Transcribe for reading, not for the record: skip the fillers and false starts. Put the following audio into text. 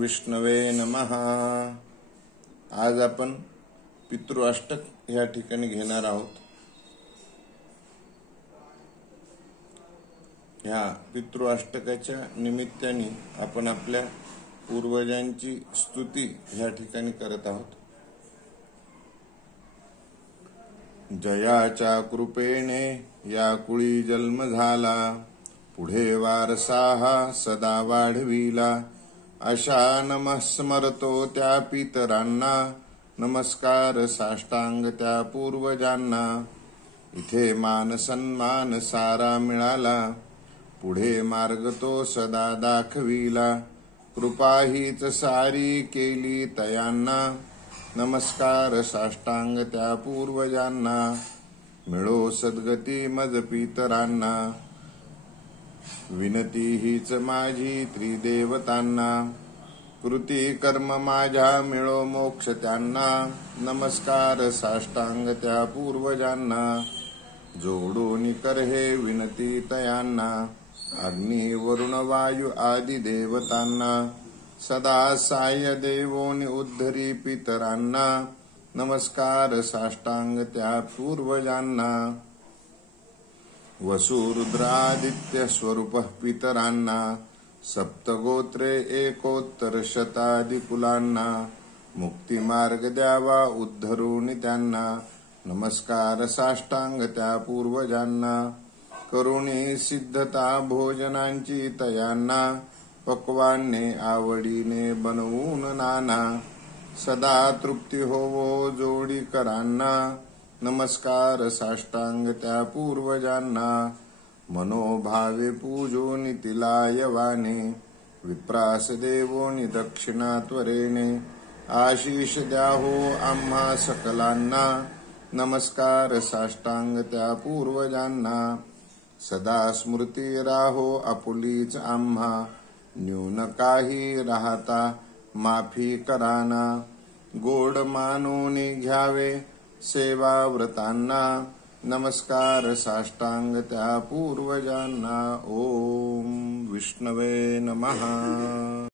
विष्णवे नमः। आज आपण पितृअष्टक या ठिकाणी घेणार आहोत। ह्या पितृअष्टकाच्या निमित्ताने आपण आपल्या पूर्वजांची स्तुती ह्या ठिकाणी करत आहोत। जयाच्या कृपेने या कुळी जन्म झाला, पुढे वारसा हा सदा वाढविला। अशा नमस्मरतो त्या पितरांना, नमस्कार साष्टांग त्या पूर्वजांना। इथे मान सन्मान सारा मिळाला, पुढे मार्ग तो सदा दाखविला। कृपा हीच सारी केली तयांना, नमस्कार साष्टांग त्या पूर्वजांना। मिळो सद्गती मज पितरांना, विनती हीच माझी त्रिदेवतांना। कृती कर्म माझ्या मिळो मोक्ष त्यांना, नमस्कार साष्टांग त्या पूर्वजांना। जोडून कर हे विनती तयांना, अग्नी वरुण वायू आदी देवतांना। सदा साह्य देवोनि उद्धरी पितरांना, नमस्कार साष्टांग त्या पूर्वजांना। वसुरुद्रादित्य स्वरूप पितरांना, सप्तगोत्रे एकोत्तर शताधिकुलांना। मुक्ती मार्ग द्यावा उद्धरून त्यांना, नमस्कार साष्टांग त्या पूर्वजांना। करुणी सिद्धता भोजनांची तयांना, पक्वान्ने आवडीने बनवून नाना। सदा तृप्ती होवो जोडीकरांना, नमस्कार साष्टांग त्या पूर्वजांना। मनोभावे पूजोनि तिलायवाने, विप्रास देवोनि दक्षिणा त्वरेने। आशीष द्या हो आम्हा सकलांना, नमस्कार साष्टांग त्या पूर्वजांना। सदा स्मृती राहो आपुलीच आम्हा, न्यून काही राहता माफी कराना। गोड मानूनी घ्यावे सेवा व्रतांना, नमस्कार साष्टांग त्या पूर्वजांना। ओम विष्णवे नमः।